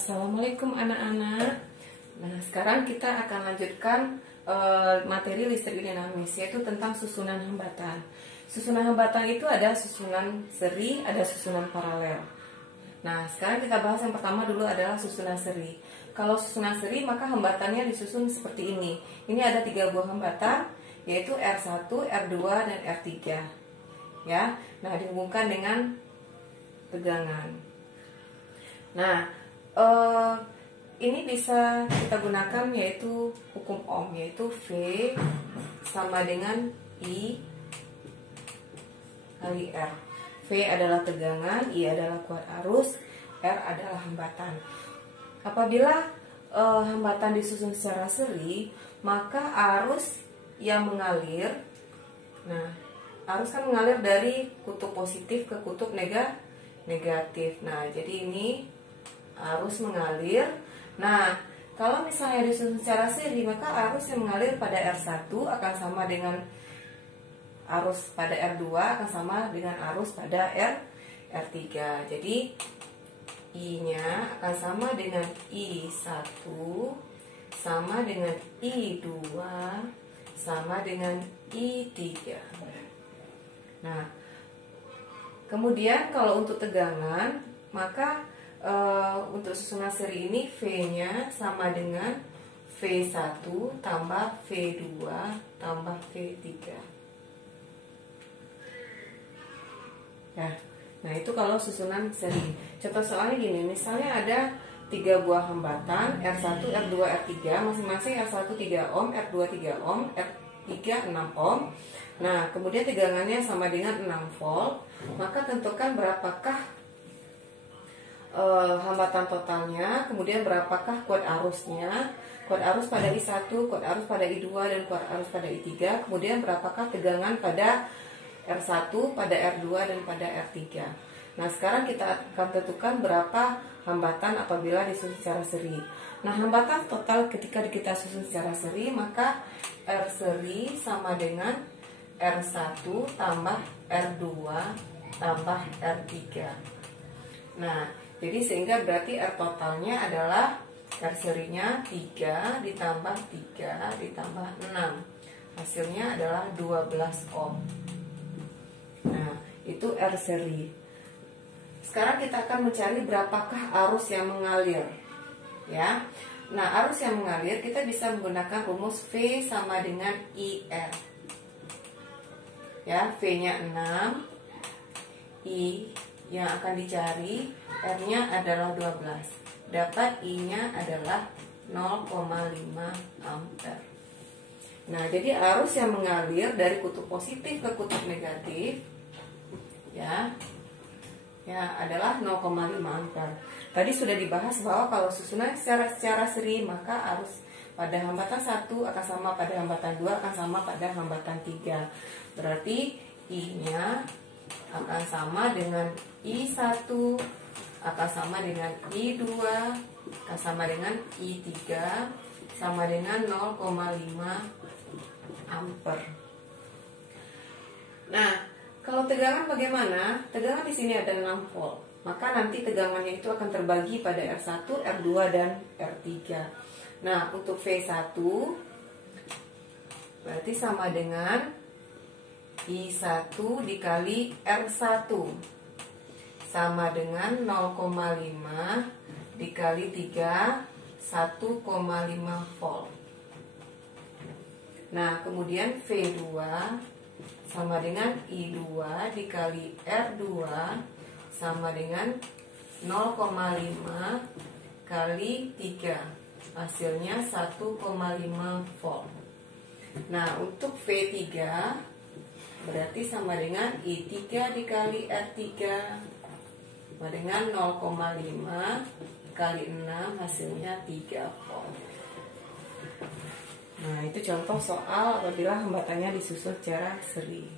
Assalamualaikum anak-anak. Nah, sekarang kita akan lanjutkan materi listrik dinamis, yaitu tentang susunan hambatan. Susunan hambatan itu ada susunan seri, ada susunan paralel. Nah, sekarang kita bahas yang pertama dulu adalah susunan seri. Kalau susunan seri, maka hambatannya disusun seperti ini. Ini ada 3 buah hambatan, yaitu R1, R2, dan R3. Ya, nah dihubungkan dengan tegangan. Nah, ini bisa kita gunakan yaitu hukum Ohm, yaitu V sama dengan I kali R. V adalah tegangan, I adalah kuat arus, R adalah hambatan. Apabila hambatan disusun secara seri, maka arus yang mengalir, nah arus kan mengalir dari kutub positif ke kutub negatif. Nah, jadi ini arus mengalir. Nah, kalau misalnya disusun secara seri, maka arus yang mengalir pada R1 akan sama dengan arus pada R2 akan sama dengan arus pada R3. Jadi I-nya akan sama dengan I1 sama dengan I2 sama dengan I3. Nah, kemudian kalau untuk tegangan, maka untuk susunan seri ini V-nya sama dengan V1 tambah V2 tambah V3. Ya, nah itu kalau susunan seri. Contoh soalnya gini, misalnya ada 3 buah hambatan R1, R2, R3, masing-masing R1 3 ohm, R2 3 ohm, R3 6 ohm. Nah, kemudian tegangannya sama dengan 6 volt. Maka tentukan berapakah hambatan totalnya, kemudian berapakah kuat arusnya, kuat arus pada I1, kuat arus pada I2, dan kuat arus pada I3, kemudian berapakah tegangan pada R1, pada R2, dan pada R3. Nah, sekarang kita akan tentukan berapa hambatan apabila disusun secara seri. Nah, hambatan total ketika kita susun secara seri, maka R seri sama dengan R1 tambah R2 tambah R3. Nah, jadi sehingga berarti R totalnya adalah R serinya 3 ditambah 3 ditambah 6. Hasilnya adalah 12 ohm. Nah, itu R seri. Sekarang kita akan mencari berapakah arus yang mengalir. Ya. Nah, arus yang mengalir kita bisa menggunakan rumus V sama dengan IR. Ya, V-nya 6, I yang akan dicari R-nya adalah 12. Dapat I-nya adalah 0,5 ampere. Nah, jadi arus yang mengalir dari kutub positif ke kutub negatif ya adalah 0,5 ampere. Tadi sudah dibahas bahwa kalau susunan secara seri, maka arus pada hambatan 1 akan sama pada hambatan 2 akan sama pada hambatan 3. Berarti I-nya akan sama dengan I1 akan sama dengan I2 akan sama dengan I3 sama dengan 0,5 ampere. Nah, kalau tegangan bagaimana? Tegangan di sini ada 6 volt. Maka nanti tegangannya itu akan terbagi pada R1, R2, dan R3. Nah, untuk V1 berarti sama dengan I1 dikali R1 sama dengan 0,5 dikali 3, 1,5 volt. Nah, kemudian V2 sama dengan I2 dikali R2 sama dengan 0,5 kali 3. Hasilnya 1,5 volt. Nah, untuk V3 berarti sama dengan I3 dikali R3 sama dengan 0,5 kali 6, hasilnya 3 volt. Nah, itu contoh soal apabila hambatannya disusun secara seri.